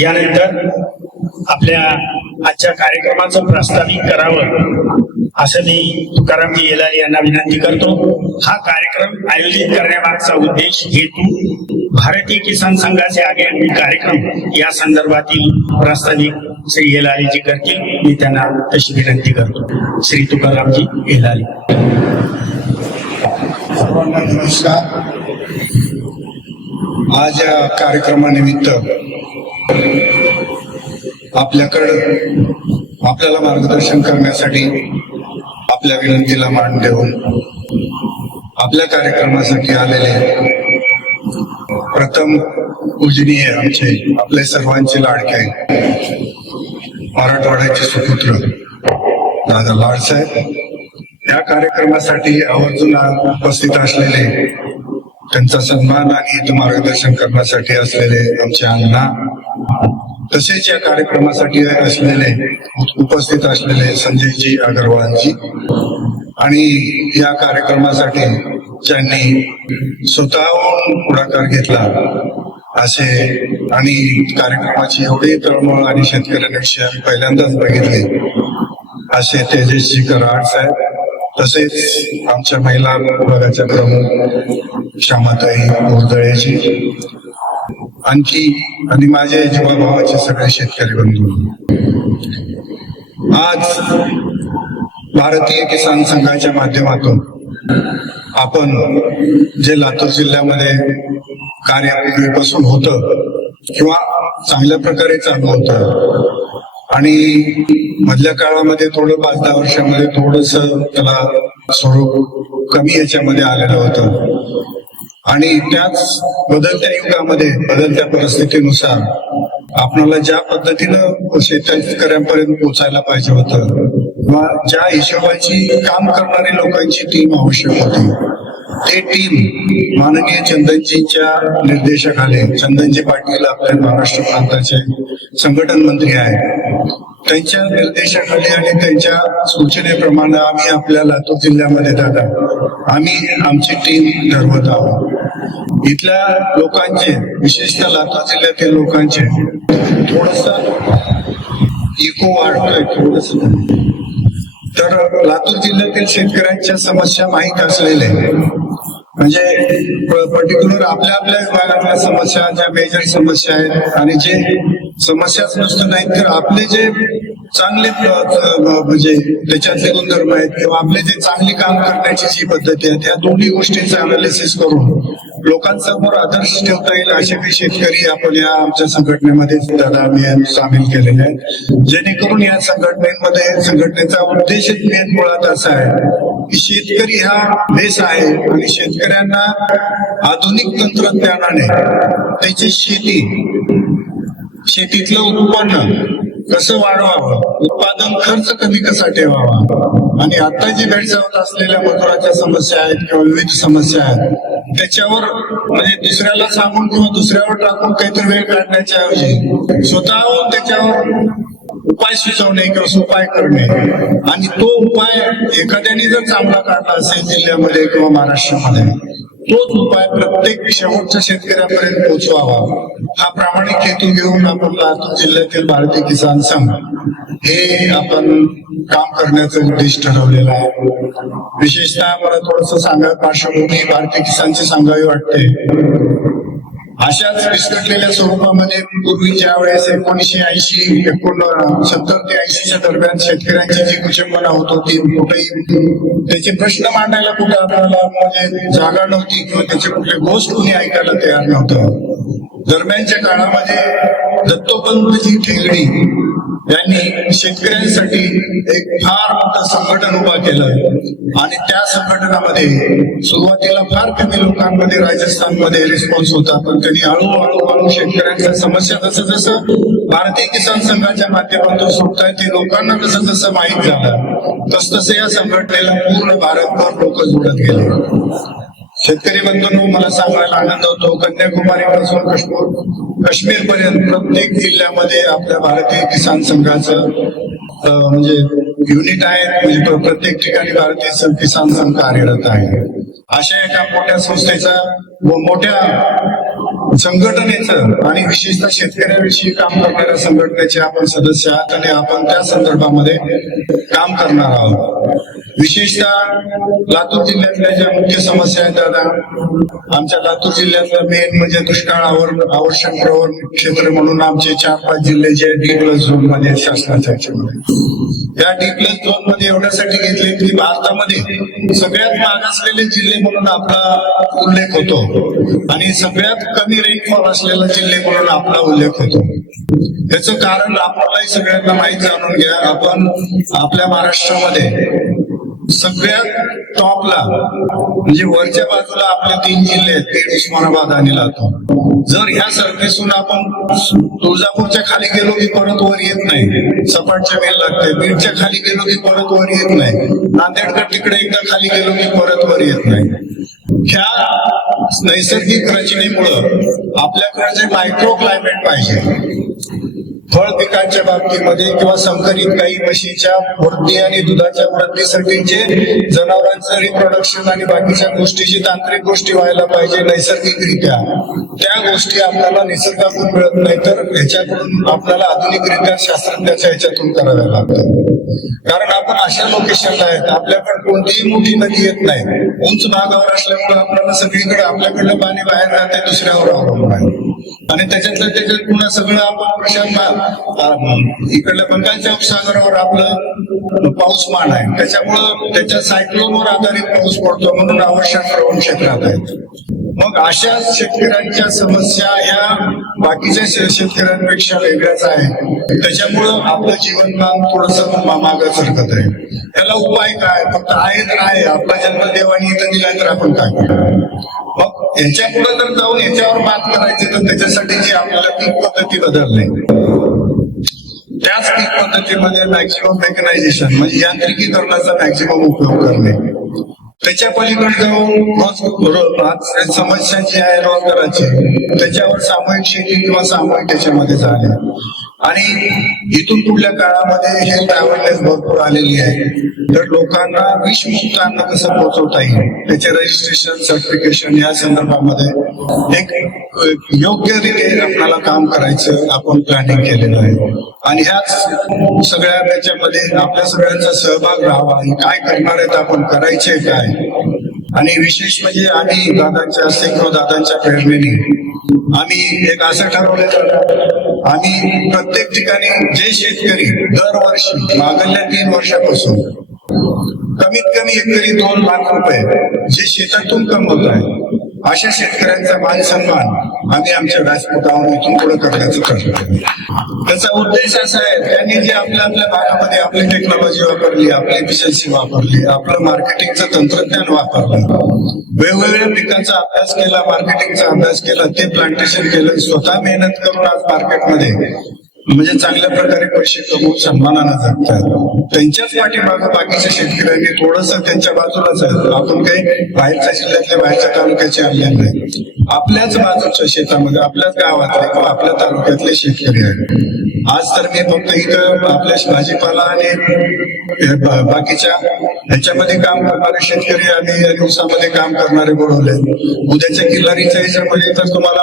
यानंतर आपल्या आजच्या कार्यक्रमाचं प्रास्ताविक करावं असं मी तुकारामजी येलारी यांना विनंती करतो। हा कार्यक्रम आयोजित करण्यामागचा उद्देश हेतू भारतीय किसान संघाचे आगामी कार्यक्रम या संदर्भातील प्रास्ताविक श्री येलारीजी करतील। मी त्यांना तशी विनंती करतो। श्री तुकारामजी येलारी। सर्वांना नमस्कार। आज या कार्यक्रमानिमित्त आपल्याला मार्गदर्शन करण्यासाठी आपल्या विनंतीला मान देऊन आपल्या कार्यक्रमासाठी आलेले प्रथम पूजनीय आमचे आपले सर्वांचे लाडके मराठवाड्याचे सुपुत्र दादा लाडसाहेब, या कार्यक्रमासाठी आवर्जून उपस्थित असलेले, त्यांचा सन्मान आणि हित मार्गदर्शन करण्यासाठी असलेले आमचे अण्णा, तसेच या कार्यक्रमासाठी उपस्थित असलेले संजयजी अग्रवालजी आणि या कार्यक्रमासाठी ज्यांनी स्वतःहून पुढाकार घेतला असे आणि कार्यक्रमाची एवढी तळमळ आणि शेतकऱ्यांविषयी आम्ही पहिल्यांदाच बघितले असे तेजस्वी कराड साहेब, तसेच आमच्या महिला विभागाच्या प्रमुख श्यामाताई बोरदळेजी, आणखी आणि माझे जीवाभावाचे सगळे शेतकरी बंधू, आज भारतीय किसान संघाच्या माध्यमातून आपण जे लातूर जिल्ह्यामध्ये कार्य पूर्वीपासून होतं किंवा चांगल्या प्रकारे चालू होतं आणि मधल्या काळामध्ये थोडं 5-10 वर्षामध्ये थोडस त्याला स्वरूप कमी याच्यामध्ये आलेलं होतं आणि त्याच बदलत्या युगामध्ये बदलत्या परिस्थितीनुसार आपल्याला ज्या पद्धतीनं शेतकऱ्यांपर्यंत पोहोचायला पाहिजे होतं किंवा ज्या हिशोबाची काम करणारी लोकांची टीम आवश्यक होती, ते टीम माननीय चंदनजींच्या निर्देशाखाली, चंदनजी पाटील आपल्या महाराष्ट्र प्रांताचे संघटन मंत्री आहेत, त्यांच्या निर्देशाखाली आणि त्यांच्या सूचनेप्रमाणे आम्ही आपल्या लातूर जिल्ह्यामध्ये दादा आमची टीम ठरवत आहोत। इथल्या लोकांचे, विशेषतः लातूर जिल्ह्यातील लोकांचे थोडस इको वाढतोय थोडस, तर लातूर जिल्ह्यातील शेतकऱ्यांच्या समस्या माहीत असलेले, म्हणजे पर्टिक्युलर आपल्या विभागातल्या समस्या, ज्या मेजर समस्या आहेत आणि जे समस्याच नसतं नाही तर आपले जे चांगले म्हणजे त्याच्यातले गुणधर्म आहेत किंवा आपले जे चांगली काम करण्याची जी पद्धती आहे, त्या दोन्ही गोष्टींचं अनालिसिस करून लोकांसमोर आदर्श ठेवता येईल असे काही शेतकरी आपण या आमच्या संघटनेमध्ये दादा आम्ही सामील केलेले आहेत, जेणेकरून या संघटनेचा उद्देश मेन मुळात असा आहे की शेतकरी हा बेस आहे आणि शेतकऱ्यांना आधुनिक तंत्रज्ञानाने त्याची शेतीतलं उत्पन्न कसं वाढवावं, उत्पादन खर्च कमी कसा ठेवावा आणि आता जे भेडसावत असलेल्या मजुराच्या समस्या आहेत किंवा विविध समस्या आहेत त्याच्यावर म्हणजे दुसऱ्याला सांगून किंवा दुसऱ्यावर टाकून काहीतरी वेळ काढण्याच्या ऐवजी स्वतःहून त्याच्यावर उपाय सुचवणे किंवा उपाय करणे आणि तो उपाय एखाद्याने जर चांगला काढला असेल जिल्ह्यामध्ये किंवा महाराष्ट्रामध्ये, तोच उपाय प्रत्येक शेवटच्या शेतकऱ्यापर्यंत पोहोचवावा हा प्रामाणिक हेतू घेऊन आपण लातूर जिल्ह्यातील भारतीय किसान संघ हे आपण काम करण्याचा उद्देश ठरवलेला आहे। विशेषतः मला थोडस पार्श्वभूमी भारतीय किसानची सांगावी वाटते। अशाच विस्कटलेल्या स्वरूपामध्ये पूर्वी ज्या वेळेस 1970 ते 80च्या दरम्यान शेतकऱ्यांची जी कुचंबना होत होती, कुठेही त्याचे प्रश्न मांडायला कुठे आपल्याला म्हणजे जागा नव्हती किंवा त्याचे कुठले गोष्ट कुणी ऐकायला तयार नव्हतं, दरम्यानच्या काळामध्ये दत्तोपंतजी ठेंगडी यांनी शेतकऱ्यांसाठी एक फार मोठं संघटन उभा केलं आणि त्या संघटनामध्ये सुरुवातीला फार कमी लोकांमध्ये राजस्थानमध्ये रिस्पॉन्स होता, पण त्यांनी हळूहळू शेतकऱ्यांच्या समस्या जसं भारतीय किसान संघाच्या माध्यमातून सुटता येते लोकांना जसं माहीत झालं तसं या संघटनेला पूर्ण भारतभर लोक जोडत गेले। शेतकरी बंधूंनो, मला सांगायला आनंद होतो, कन्याकुमारी पासून काश्मीर पर्यंत प्रत्येक जिल्ह्यामध्ये आपल्या भारतीय किसान संघाचं म्हणजे युनिट आहे, म्हणजे प्रत्येक ठिकाणी भारतीय किसान संघ कार्यरत आहे। अशा एका मोठ्या संस्थेचा व मोठ्या संघटनेचं आणि विशेषतः शेतकऱ्याविषयी काम करणाऱ्या संघटनेचे आपण सदस्य आहात आणि आपण त्या संदर्भामध्ये काम करणार आहोत. विशेषतः लातूर जिल्ह्यातल्या ज्या मुख्य समस्या आहेत दादा, आमच्या लातूर जिल्ह्यातलं मेन म्हणजे दुष्काळावर आवश्यक प्रवण क्षेत्र म्हणून आमचे 4-5 जिल्हे जे D+ झोन मध्ये शासनाच्या ह्याच्यामध्ये, या D+ झोन मध्ये एवढ्यासाठी घेतले की भारतामध्ये सगळ्यात मागासलेले जिल्हे म्हणून आपला उल्लेख होतो आणि सगळ्यात कमी रेनफॉल असलेला जिल्हे म्हणून आपला उल्लेख होतो. याचं कारण आपल्यालाही सगळ्यांना माहीत जाणून घ्या. आपण आपल्या महाराष्ट्रामध्ये सगळ्यात टॉपला म्हणजे वरच्या बाजूला आपले 3 जिल्हे आहेत, बीड, उस्मानाबाद आणि लातूर. जर ह्या सरफेसून आपण तुळजापूरच्या खाली गेलो की परत वर येत नाही, सपाट जमीन लागते. बीडच्या खाली गेलो की परत वर येत नाही, नांदेडकर तिकडे एकदा खाली गेलो की परत वर येत नाही. ह्या नैसर्गिक रचनेमुळं आपल्याकडे जे मायक्रो क्लायमेट पाहिजे फळ पिकांच्या बाबतीमध्ये किंवा संकरित गाई म्हशीच्या वृद्धी आणि दुधाच्या वृद्धीसाठी जे जनावरांचं रिप्रोडक्शन आणि बाकीच्या गोष्टीची तांत्रिक गोष्टी व्हायला पाहिजे नैसर्गिकरित्या, त्या गोष्टी आपल्याला निसर्गातून मिळत नाही, तर ह्याच्याकडून आपल्याला आधुनिकरित्या शास्त्रज्ञाच्या ह्याच्यातून कराव्या लागतात. कारण आपण अशा लोकेशनला आहेत, आपल्याकडे कोणतीही मोठी नदी येत नाही, उंच भागावर असल्यामुळे आपल्याला सगळीकडे आपल्याकडलं पाणी बाहेर जाते, दुसऱ्यावर अवलंबून आहे. आणि त्याच्यात पुन्हा सगळं आपण इकडल्या बंगालच्या उपसागरावर आपलं पाऊसमान आहे, त्याच्यामुळं त्याच्या सायक्लोनवर आधारित पाऊस पडतो, म्हणून आवश्यक प्रवण क्षेत्रात आहेत. मग अशा शेतकऱ्यांच्या समस्या ह्या बाकीच्या शेतकऱ्यांपेक्षा वेगळ्याच आहे. त्याच्यामुळं आपलं जीवनमान थोडस मागं सरकत आहे. त्याला उपाय काय? फक्त आहे तर आहे, आपला जन्म देवानी इथं दिला तर आपण काय करणार? मग याच्या पुढे जर जाऊन याच्यावर मात करायची तर त्याच्यासाठी जी आपल्याला पीक पद्धती बदलणे, त्याच पीक पद्धतीमध्ये मॅक्झिमम मेकनायझेशन म्हणजे यांत्रिकीकरणाचा मॅक्झिमम उपयोग करणे, त्याच्या पलीकडे जाऊन समस्या जी आहे रोजगाराची त्याच्यावर सामूहिक शेती किंवा सामूहिक त्याच्यामध्ये झाले. आणि इथून पुढल्या काळामध्ये हेल्थ अवेअरनेस भरपूर आलेली आहे, तर लोकांना विषमुक्त अन्न कसं पोहोचवता येईल त्याचे रजिस्ट्रेशन सर्टिफिकेशन या संदर्भामध्ये एक योग्यरीत्या आपल्याला काम करायचं आपण प्लॅनिंग केलेलं आहे. आणि ह्याच सगळ्या त्याच्यामध्ये आपल्या सगळ्यांचा सहभाग राहावा. काय करणार आहेत आपण, करायचे काय. आणि विशेष म्हणजे आम्ही दादांच्या हस्ते किंवा दादांच्या प्रेरणेने आम्ही एक असं ठरवलं, आम्ही प्रत्येक ठिकाणी जे शेतकरी दरवर्षी मागल्या 3 वर्षापासून कमीत कमी एकरी 2 लाख रुपये जे शेतातून कमवत आहे अशा शेतकऱ्यांचा मान सन्मान आम्ही आमच्या व्यासपीठावर इथून पुढे करण्याचं ठरवलं. त्याचा उद्देश असा आहे, त्यांनी जे आपल्या भागामध्ये आपली टेक्नॉलॉजी वापरली, आपली एफिशियन्सी वापरली, आपलं मार्केटिंगचं तंत्रज्ञान वापरलं, वेगवेगळ्या पिकांचा अभ्यास केला, मार्केटिंगचा अभ्यास केला, ते प्लांटेशन केलं, स्वतः मेहनत करून आज मार्केटमध्ये म्हणजे चांगल्या प्रकारे पैसे कमवून सन्मानानं जगतात. त्यांच्याच पाठीमागं बाकीच्या शेतकऱ्यांनी थोडस त्यांच्या बाजूलाच आहे. आपण काही बाहेरच्या जिल्ह्यातल्या बाहेरच्या तालुक्याचे आणले नाही, आपल्याच बाजूच्या शेतामध्ये आपल्याच गावातले किंवा आपल्या तालुक्यातले शेतकरी आहेत. आज तर मी फक्त इथं आपल्या भाजीपाला आणि बाकीच्या ह्याच्यामध्ये काम करणारे शेतकरी आणि ऊसामध्ये काम करणारे बोलवले. उद्याच्या किल्लारीच्या ह्याच्यामध्ये तर तुम्हाला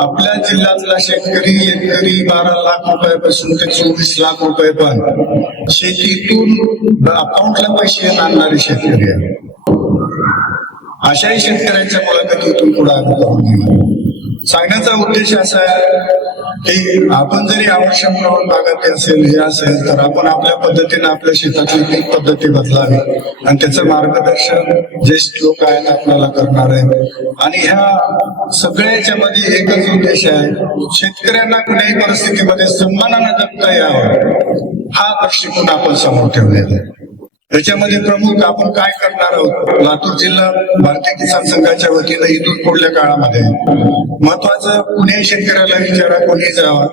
आपल्या जिल्ह्यातला शेतकरी एकरी 12 लाख रुपयापासून ते 24 लाख रुपये पण शेतीतून अकाउंटला पैसे आणणारे शेतकरी आहेत. अशाही शेतकऱ्यांच्या मुलाखतीतून पुढे आम्ही करून घेणार. सांगण्याचा उद्देश असा आहे की आपण जरी आवश्यक प्रमाण बागायती असेल हे असेल तर आपण आपल्या पद्धतीने आपल्या शेतातली पीक पद्धती बदलावी आणि त्याचं मार्गदर्शन ज्येष्ठ लोक आहेत आपल्याला करणार आहे. आणि ह्या सगळ्याच्या मध्ये एकच उद्देश आहे, शेतकऱ्यांना कुठल्याही परिस्थितीमध्ये सन्मानाने जगता यावं हा दृष्टिकोन आपण समोर ठेवलेला आहे. त्याच्यामध्ये प्रमुख आपण काय करणार आहोत, लातूर जिल्हा भारतीय किसान संघाच्या वतीनं इथून पुढल्या काळामध्ये महत्वाचं पुणे शेतकऱ्याला विचारा कोणी जावा,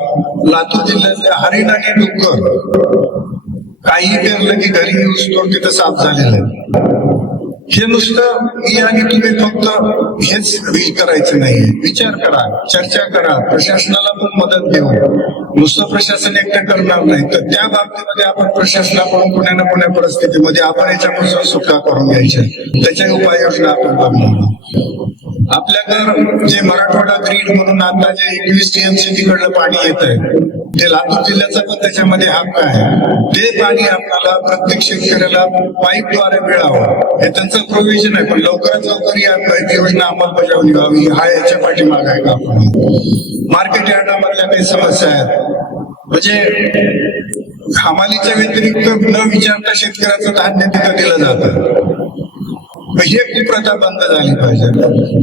लातूर जिल्ह्यातले हरिण आणि डुक्कर काही पेरलं की घरी येऊस तो तिथं साफ झालेलं आहे. हे नुसतं मी आणि तुम्ही फक्त हेच करायचं नाही, विचार करा, चर्चा करा, प्रशासनाला पण मदत देऊ. नुसतं प्रशासन एकटं करणार नाही तर त्या बाबतीमध्ये आपण प्रशासनाकडून कुण्या ना कुण्या परिस्थितीमध्ये आपण याच्यापासून सुटका करून घ्यायच्या, त्याच्या उपाययोजना आपण बघणार. आपल्याकडं जे मराठवाडा ग्रीड म्हणून आता जे 21 TMC तिकडलं पाणी येत आहे ते लातूर जिल्ह्याचा पण त्याच्यामध्ये हक्क आहे. ते पाणी आपल्याला प्रत्येक शेतकऱ्याला पाईपद्वारे मिळावं हे त्यांचं प्रोव्हिजन आहे. पण लवकरात लवकर या योजना अंमलबजावणी व्हावी हा याच्या पाठीमागे आहे का आपण. मार्केट यार्डामधल्या काही समस्या आहेत म्हणजे हमालीच्या व्यतिरिक्त न विचारता शेतकऱ्याचं धान्य तिथं दिलं जातं. हे कुप्रथा बंद झाली पाहिजे.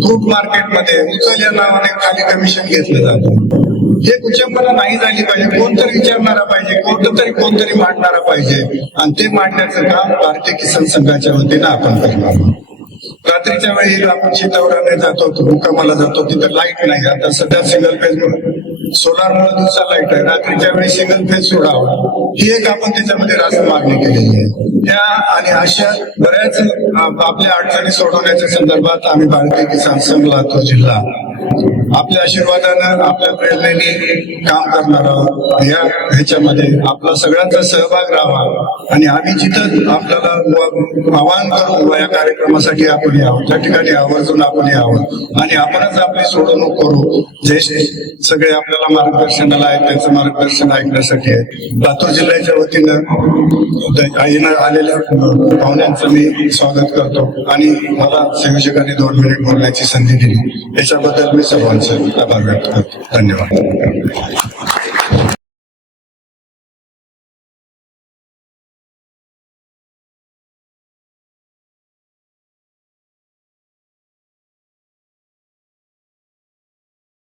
फ्रूट मार्केटमध्ये उचल या नावाने खाली कमिशन घेतलं जातं. हे कुचंबना नाही झाली पाहिजे. कोणतरी विचारणारा पाहिजे, कोणतरी मांडणारा पाहिजे आणि ते मांडण्याचं काम भारतीय किसान संघाच्या वतीनं आपण करणार. रात्रीच्या वेळी आपण शेतावर जातो, मुक्कामाला जातो, तिथं लाईट नाही. आता सध्या सिंगल फेज सोलार मुळे दिवसा लाईट आहे, रात्रीच्या वेळी सिंगल फेज सोडावं ही एक आपण त्याच्यामध्ये रास्त मागणी केलेली आहे. त्या आणि अशा बऱ्याच आपल्या अडचणी सोडवण्याच्या संदर्भात आम्ही भारतीय किसान संघ लातूर जिल्हा आपल्या आशीर्वादानं आपल्या प्रेरणेने काम करणार आहोत. या ह्याच्यामध्ये आपला सगळ्यांचा सहभाग राहावा आणि आम्ही जिथं आपल्याला आवाहन करू या कार्यक्रमासाठी आपण यावं, त्या ठिकाणी आवर्जून आपण यावं आणि आपणच आपली सोडवणूक करू. जे सगळे आपल्याला मार्गदर्शनाला आहेत त्यांचं मार्गदर्शन ऐकण्यासाठी आहे. लातूर जिल्ह्याच्या वतीनं आलेल्या पाहुण्यांचं मी स्वागत करतो आणि मला संयोजकांनी 2 मिनिट बोलण्याची संधी दिली याच्याबद्दल मी सर्वांचे आभार व्यक्त करतो. धन्यवाद.